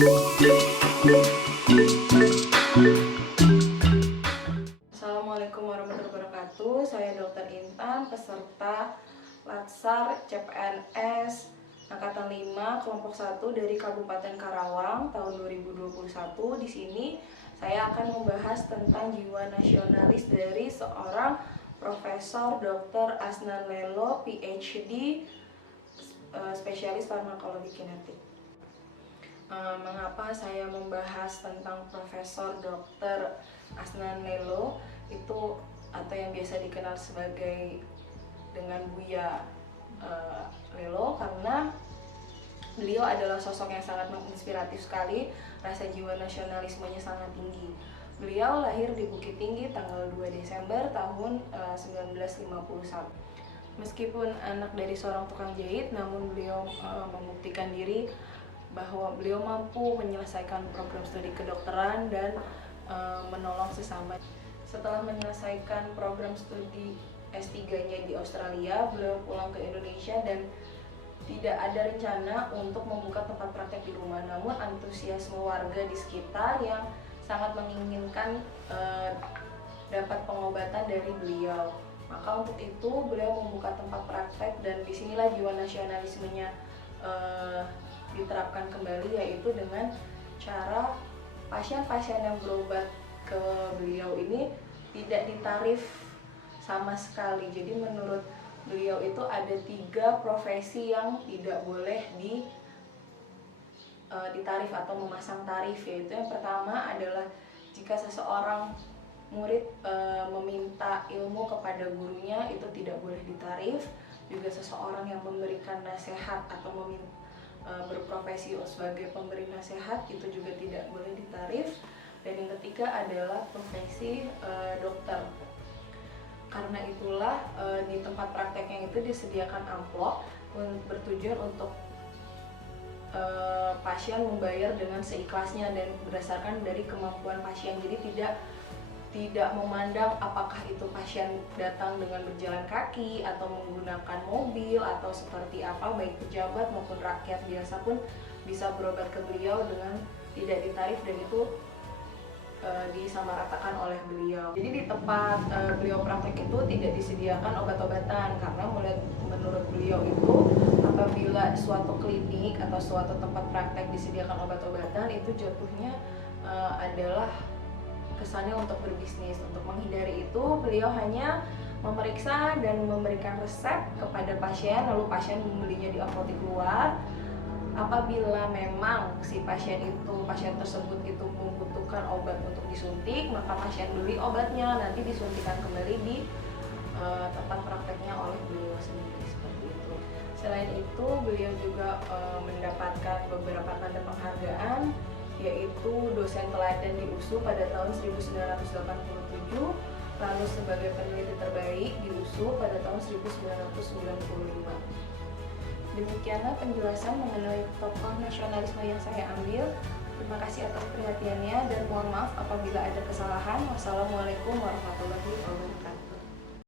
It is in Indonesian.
Assalamualaikum warahmatullahi wabarakatuh. Saya Dr. Intan, peserta Latsar CPNS Angkatan 5 kelompok 1 dari Kabupaten Karawang tahun 2021. Di sini saya akan membahas tentang jiwa nasionalis dari seorang Profesor Dr. Asnan Lelo, PhD, spesialis farmakologi kinetik. Mengapa saya membahas tentang Profesor Dr. Asnan Lelo itu, atau yang biasa dikenal sebagai dengan Buya Lelo, karena beliau adalah sosok yang sangat menginspiratif sekali. Rasa jiwa nasionalismenya sangat tinggi. Beliau lahir di Bukit Tinggi tanggal 2 Desember tahun 1951. Meskipun anak dari seorang tukang jahit, namun beliau membuktikan diri bahwa beliau mampu menyelesaikan program studi kedokteran dan menolong sesama. Setelah menyelesaikan program studi S3-nya di Australia, beliau pulang ke Indonesia dan tidak ada rencana untuk membuka tempat praktek di rumah. Namun antusiasme warga di sekitar yang sangat menginginkan dapat pengobatan dari beliau. Maka untuk itu beliau membuka tempat praktek, dan disinilah jiwa nasionalismenya diterapkan kembali, yaitu dengan cara pasien-pasien yang berobat ke beliau ini tidak ditarif sama sekali. Jadi menurut beliau itu ada 3 profesi yang tidak boleh ditarif atau memasang tarif, yaitu yang pertama adalah jika seseorang murid meminta ilmu kepada gurunya, itu tidak boleh ditarif. Juga seseorang yang memberikan nasihat atau berprofesi sebagai pemberi nasihat, itu juga tidak boleh ditarif. Dan yang ketiga adalah profesi dokter. Karena itulah di tempat prakteknya itu disediakan amplop bertujuan untuk pasien membayar dengan seikhlasnya dan berdasarkan dari kemampuan pasien. Jadi tidak memandang apakah itu pasien datang dengan berjalan kaki atau menggunakan mobil atau seperti apa, baik pejabat maupun rakyat biasa pun bisa berobat ke beliau dengan tidak ditarif, dan itu disamaratakan oleh beliau. Jadi di tempat beliau praktek itu tidak disediakan obat-obatan, karena menurut beliau itu apabila suatu klinik atau suatu tempat praktek disediakan obat-obatan, itu jatuhnya adalah kesannya untuk berbisnis. Untuk menghindari itu, beliau hanya memeriksa dan memberikan resep kepada pasien, lalu pasien membelinya di apotek luar. Apabila memang si pasien tersebut itu membutuhkan obat untuk disuntik, maka pasien beli obatnya, nanti disuntikan kembali di tempat prakteknya oleh beliau sendiri, seperti itu. Selain itu, beliau juga mendapatkan beberapa tanda penghargaan, yaitu dosen teladan di USU pada tahun 1987, lalu sebagai peneliti terbaik di USU pada tahun 1995. Demikianlah penjelasan mengenai tokoh nasionalisme yang saya ambil. Terima kasih atas perhatiannya dan mohon maaf apabila ada kesalahan. Wassalamualaikum warahmatullahi wabarakatuh.